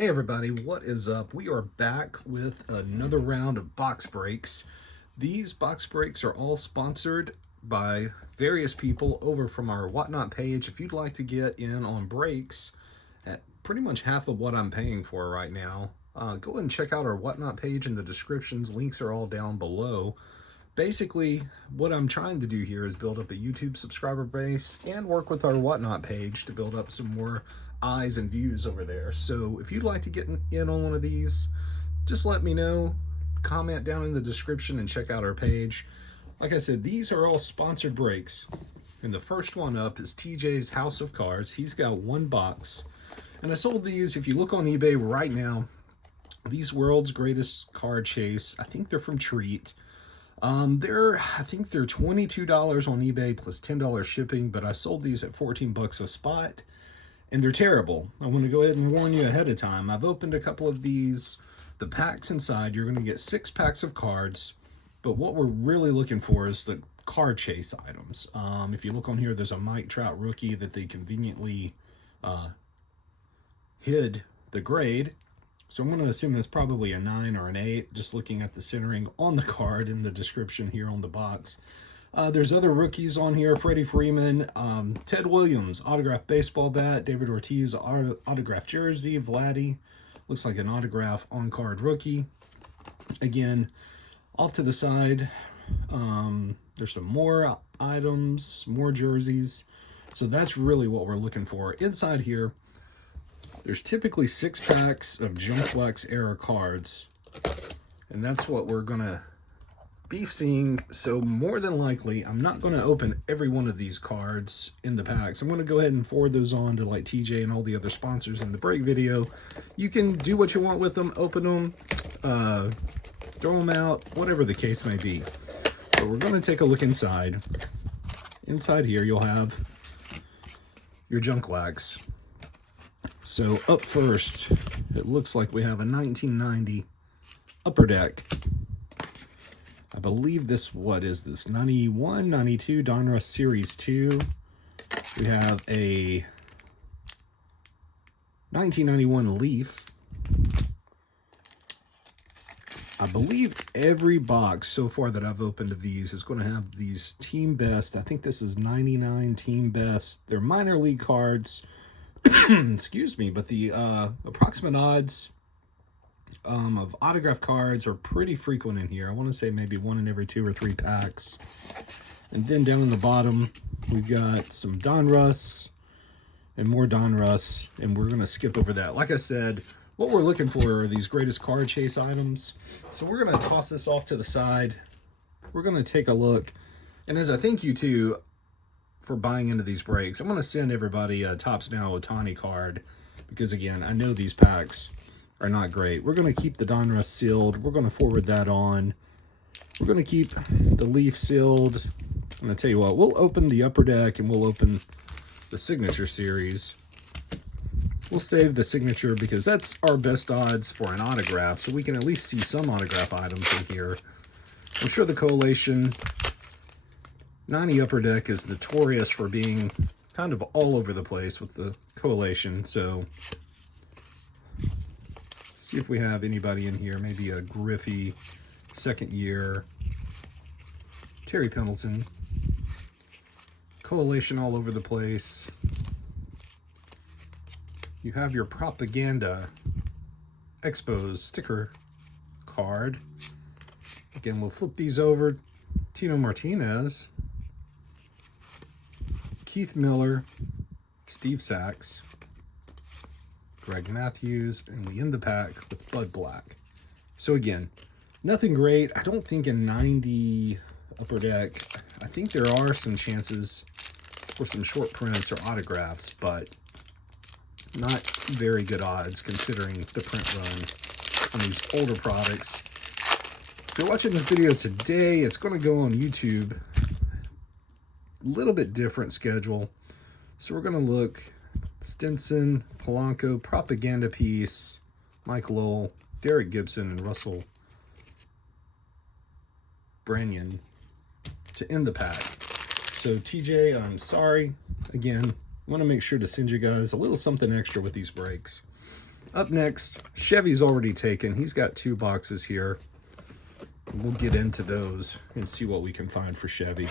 Hey everybody, what is up? We are back with another round of box breaks. These box breaks are all sponsored by various people over from our Whatnot page. If you'd like to get in on breaks at pretty much half of what I'm paying for right now, go ahead and check out our Whatnot page in the descriptions. Links are all down below. Basically, what I'm trying to do here is build up a YouTube subscriber base and work with our Whatnot page to build up some more eyes and views over there. So if you'd like to get in on one of these, just let me know. Comment down in the description and check out our page. Like I said, these are all sponsored breaks. And the first one up is TJ's House of Cards. He's got one box. And I sold these, if you look on eBay right now, these World's Greatest Card Chase, I think they're from Treat. I think they're $22 on eBay plus $10 shipping, but I sold these at 14 bucks a spot, and they're terrible. I want to go ahead and warn you ahead of time. I've opened a couple of these. The packs inside, you're going to get 6 packs of cards, but what we're really looking for is the card chase items. If you look on here, there's a Mike Trout rookie that they conveniently hid the grade. So I'm going to assume that's probably a 9 or an 8, just looking at the centering on the card in the description here on the box. There's other rookies on here: Freddie Freeman, Ted Williams, autographed baseball bat, David Ortiz, autographed jersey, Vladdy, looks like an autograph on-card rookie. Again, off to the side, there's some more items, more jerseys. So that's really what we're looking for. Inside here, there's typically 6 packs of Jump Flex era cards, and that's what we're going to be seeing. So more than likely, I'm not going to open every one of these cards in the packs. I'm going to go ahead and forward those on to like TJ and all the other sponsors in the break video. You can do what you want with them, open them, throw them out, whatever the case may be. But we're going to take a look inside. Inside here, you'll have your Junk Wax. So up first, it looks like we have a 1990 Upper Deck. I believe this, what is this, 91, 92 Donruss Series 2. We have a 1991 Leaf. I believe every box so far that I've opened of these is going to have these Team Best. I think this is 99 Team Best. They're minor league cards. Excuse me, but the approximate odds of autograph cards are pretty frequent in here. I want to say maybe 1 in every 2 or 3 packs. And then down in the bottom, we've got some Donruss and more Donruss, and we're going to skip over that. Like I said, what we're looking for are these greatest card chase items. So we're going to toss this off to the side. We're going to take a look. And as a thank you to for buying into these breaks, I'm going to send everybody a Topps Now Ohtani card, because again, I know these packs are not great. We're going to keep the Donruss sealed. We're going to forward that on. We're going to keep the Leaf sealed. I'm going to tell you what, we'll open the Upper Deck and we'll open the Signature Series. We'll save the Signature because that's our best odds for an autograph, so we can at least see some autograph items in here. I'm sure the Collation 90 Upper Deck is notorious for being kind of all over the place with the Collation, so see if we have anybody in here. Maybe a Griffey, second year, Terry Pendleton. Collation all over the place. You have your Propaganda Expos sticker card. Again, we'll flip these over. Tino Martinez, Keith Miller, Steve Sachs, Greg Matthews, and we end the pack with Bud Black. So again, nothing great. I don't think in 90 Upper Deck, I think there are some chances for some short prints or autographs, but not very good odds considering the print run on these older products. If you're watching this video today, it's going to go on YouTube. A little bit different schedule. So we're going to look Stinson, Polanco, Propaganda Piece, Mike Lowell, Derek Gibson, and Russell Branyan to end the pack. So TJ, I'm sorry. Again, I want to make sure to send you guys a little something extra with these breaks. Up next, Chevy's already taken. He's got 2 boxes here. We'll get into those and see what we can find for Chevy.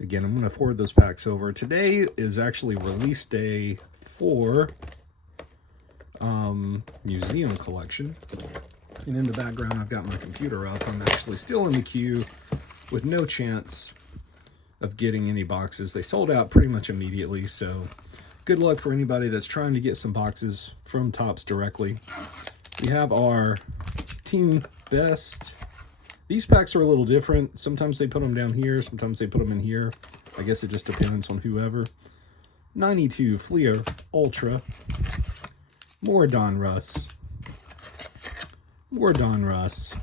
Again, I'm going to forward those packs over. Today is actually release day for museum collection. And in the background, I've got my computer up. I'm actually still in the queue with no chance of getting any boxes. They sold out pretty much immediately, so good luck for anybody that's trying to get some boxes from Topps directly. We have our Team Best. These packs are a little different. Sometimes they put them down here, sometimes they put them in here. I guess it just depends on whoever. 92 Fleer Ultra. More Donruss. More Donruss.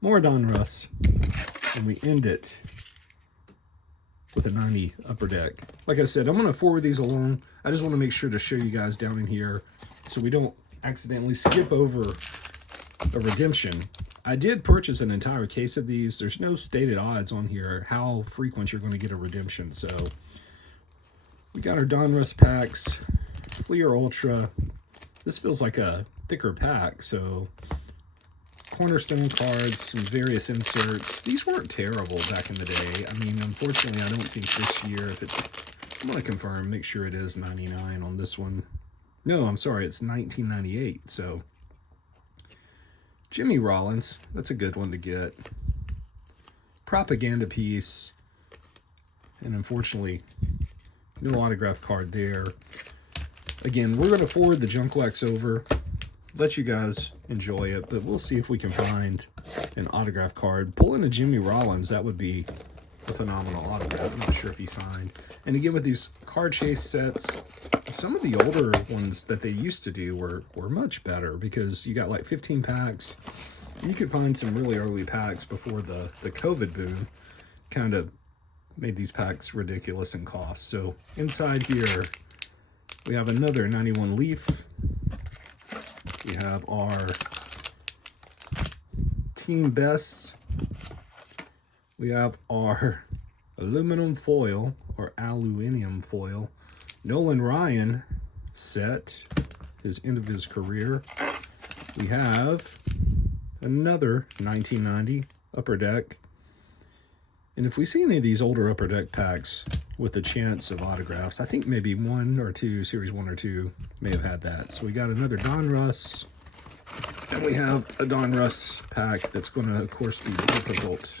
More Donruss. And we end it with a 90 Upper Deck. Like I said, I'm going to forward these along. I just want to make sure to show you guys down in here so we don't accidentally skip over a redemption. I did purchase an entire case of these. There's no stated odds on here how frequent you're going to get a redemption. So we got our Donruss packs, Fleer Ultra. This feels like a thicker pack, so Cornerstone cards, some various inserts. These weren't terrible back in the day. I mean, unfortunately, I don't think this year, if it's, I'm going to confirm, make sure it is 99 on this one. No, I'm sorry, it's 1998, so Jimmy Rollins, that's a good one to get. Propaganda piece, and unfortunately, no autograph card there. Again, we're going to forward the junk wax over, let you guys enjoy it, but we'll see if we can find an autograph card. Pull in a Jimmy Rollins, that would be a phenomenal autograph. I'm not sure if he signed. And again, with these card chase sets, some of the older ones that they used to do were much better because you got like 15 packs. You could find some really early packs before the COVID boom kind of made these packs ridiculous in cost. So inside here, we have another 91 Leaf. We have our Team Best. We have our aluminum foil or aluminum foil Nolan Ryan set, his end of his career. We have another 1990 Upper Deck. And if we see any of these older Upper Deck packs with a chance of autographs, I think maybe 1 or 2, Series 1 or 2 may have had that. So we got another Donruss. And we have a Donruss pack that's going to, of course, be difficult.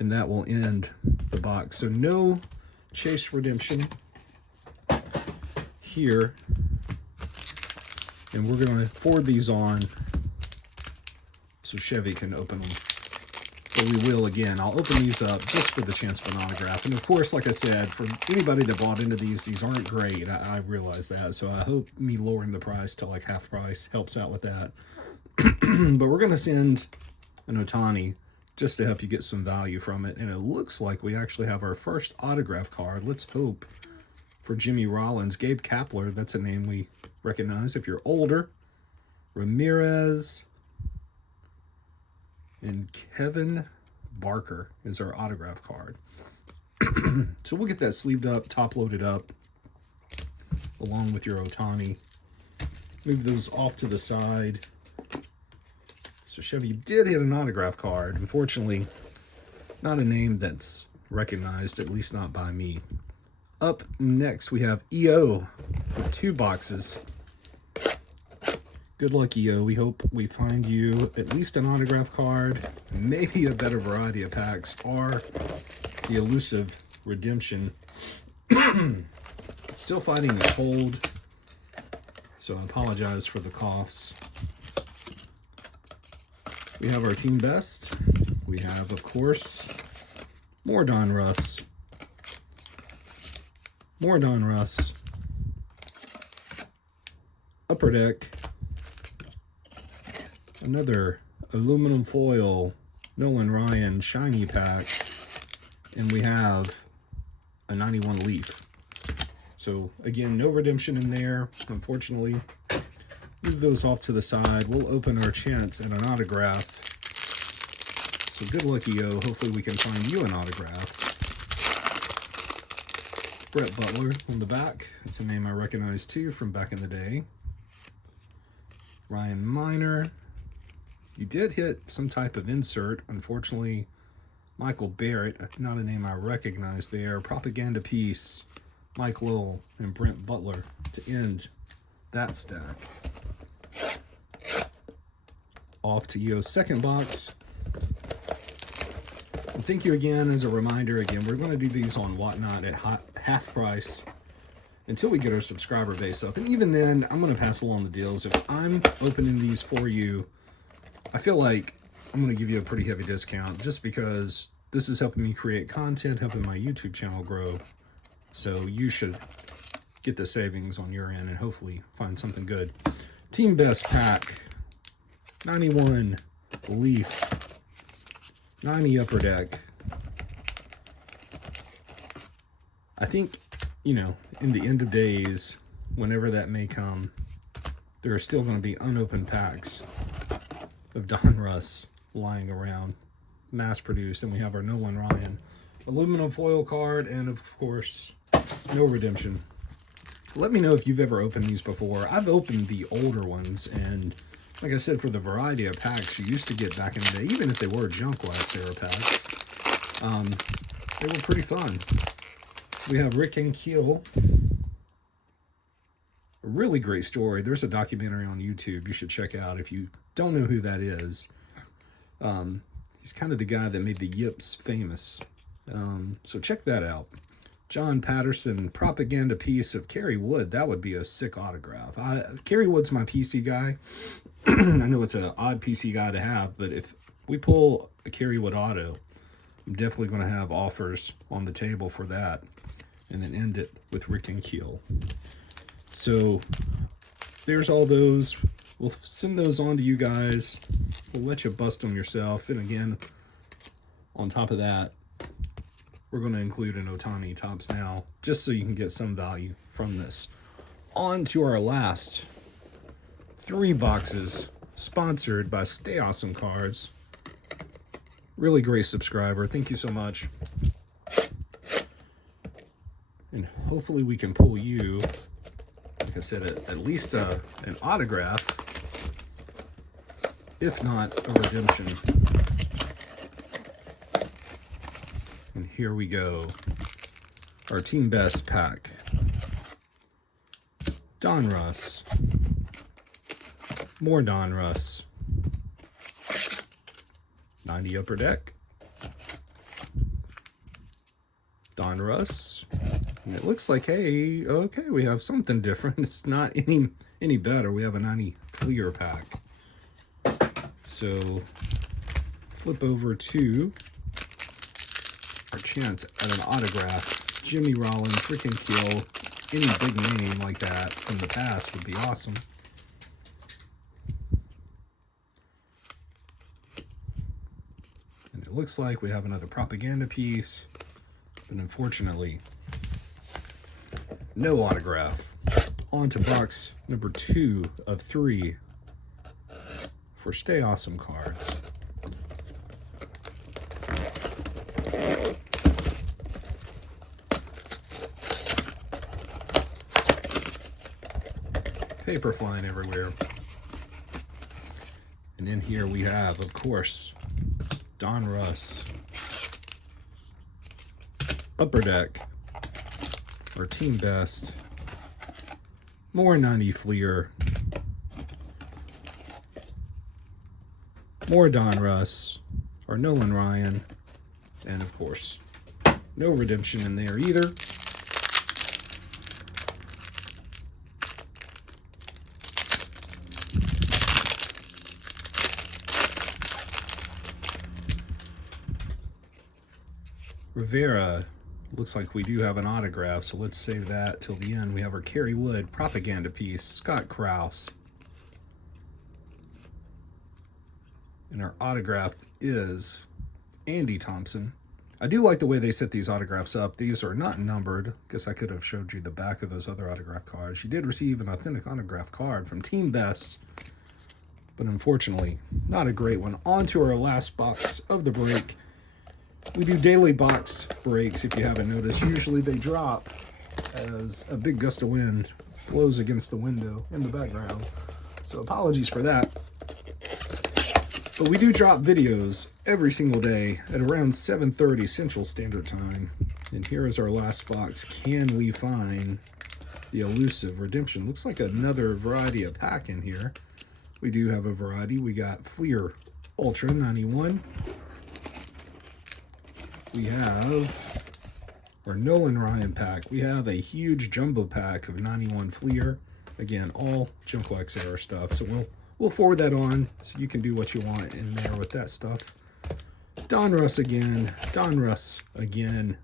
And that will end the box. So no Chase redemption here. And we're going to forward these on so Chevy can open them. So we will again. I'll open these up just for the chance of an autograph. And of course, like I said, for anybody that bought into these aren't great. I realize that. So I hope me lowering the price to like half price helps out with that. But we're going to send an Ohtani just to help you get some value from it. And it looks like we actually have our first autograph card. Let's hope for Jimmy Rollins. Gabe Kapler, that's a name we recognize if you're older. Ramirez. And Kevin Barker is our autograph card. So we'll get that sleeved up, top loaded up, along with your Ohtani. Move those off to the side. So Chevy did hit an autograph card. Unfortunately, not a name that's recognized, at least not by me. Up next, we have EO with 2 boxes. Good luck, EO. We hope we find you at least an autograph card, maybe a better variety of packs, or the elusive redemption. Still fighting a cold, so I apologize for the coughs. We have our Team Best. We have, of course, more Donruss. More Donruss. Upper Deck. Another aluminum foil Nolan Ryan shiny pack. And we have a 91 Leaf. So again, no redemption in there, unfortunately. Move those off to the side. We'll open our chance at an autograph. So good luck, EO. Hopefully we can find you an autograph. Brett Butler on the back. That's a name I recognize too from back in the day. Ryan Miner. You did hit some type of insert. Unfortunately, Michael Barrett, not a name I recognize there. Propaganda Piece, Mike Lowell, and Brent Butler to end that stack. Off to Yo's second box. And thank you again. As a reminder, again, we're going to do these on Whatnot at half price until we get our subscriber base up. And even then, I'm going to pass along the deals. If I'm opening these for you, I feel like I'm going to give you a pretty heavy discount just because this is helping me create content, helping my YouTube channel grow. So you should get the savings on your end and hopefully find something good. Team Best Pack, 91 Leaf, 90 Upper Deck. I think, you know, in the end of days, whenever that may come, there are still going to be unopened packs of Donruss lying around, mass produced, and we have our Nolan Ryan aluminum foil card, and of course, no redemption. Let me know if you've ever opened these before. I've opened the older ones, and like I said, for the variety of packs you used to get back in the day, even if they were junk wax era packs, they were pretty fun. We have Rick and Keel. A really great story. There's a documentary on YouTube you should check out if you don't know who that is. He's kind of the guy that made the Yips famous. So check that out. John Patterson, Propaganda Piece of Kerry Wood. That would be a sick autograph. Kerry Wood's my PC guy. I know it's an odd PC guy to have, but if we pull a Kerry Wood auto, I'm definitely going to have offers on the table for that. And then end it with Rick and Keel. So there's all those. We'll send those on to you guys. We'll let you bust them yourself. And again, on top of that, we're going to include an Ohtani Topps Now, just so you can get some value from this. On to our last 3 boxes, sponsored by Stay Awesome Cards. Really great subscriber. Thank you so much. And hopefully we can pull you, like I said, at least an autograph, if not a redemption. And here we go. Our Team Best pack. Donruss. More Donruss. 90 Upper Deck. Donruss. And it looks like, hey, okay, we have something different. It's not any better. We have a 90 Fleer pack. So flip over to our chance at an autograph. Jimmy Rollins, Rick and Keel, any big name like that from the past would be awesome. And it looks like we have another Propaganda Piece, but unfortunately, no autograph. On to box number 2 of 3 for Stay Awesome Cards. Paper flying everywhere. And in here we have, of course, Donruss, Upper Deck, our Team Best, more 90 Fleer, more Donruss, our Nolan Ryan, and of course, no redemption in there either. Rivera, looks like we do have an autograph, so let's save that till the end. We have our Kerry Wood Propaganda Piece, Scott Krause. And our autograph is Andy Thompson. I do like the way they set these autographs up. These are not numbered. Guess I could have showed you the back of those other autograph cards. You did receive an authentic autograph card from Team Best, but unfortunately, not a great one. On to our last box of the break. We do daily box breaks, if you haven't noticed. Usually they drop as a big gust of wind blows against the window in the background. So apologies for that. But we do drop videos every single day at around 7:30 Central Standard Time. And here is our last box. Can we find the elusive redemption? Looks like another variety of pack in here. We do have a variety. We got Fleer Ultra 91. We have our Nolan Ryan pack. We have a huge jumbo pack of 91 Fleer. Again, all Gemflex era stuff. So we'll forward that on so you can do what you want in there with that stuff. Donruss again. Donruss again.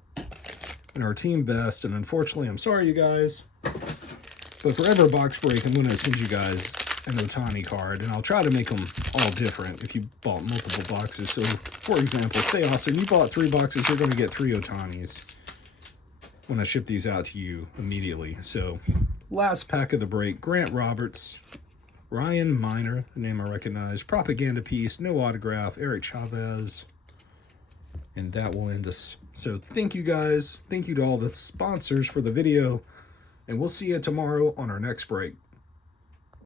And our team best. And unfortunately, I'm sorry, you guys, but for every box break, I'm going to send you guys an Ohtani card, and I'll try to make them all different if you bought multiple boxes. So, for example, say Austin, you bought 3 boxes, you're going to get 3 Ohtanis when I ship these out to you immediately. So, last pack of the break, Grant Roberts, Ryan Miner, the name I recognize, Propaganda Piece, no autograph, Eric Chavez, and that will end us. So, thank you guys. Thank you to all the sponsors for the video, and we'll see you tomorrow on our next break.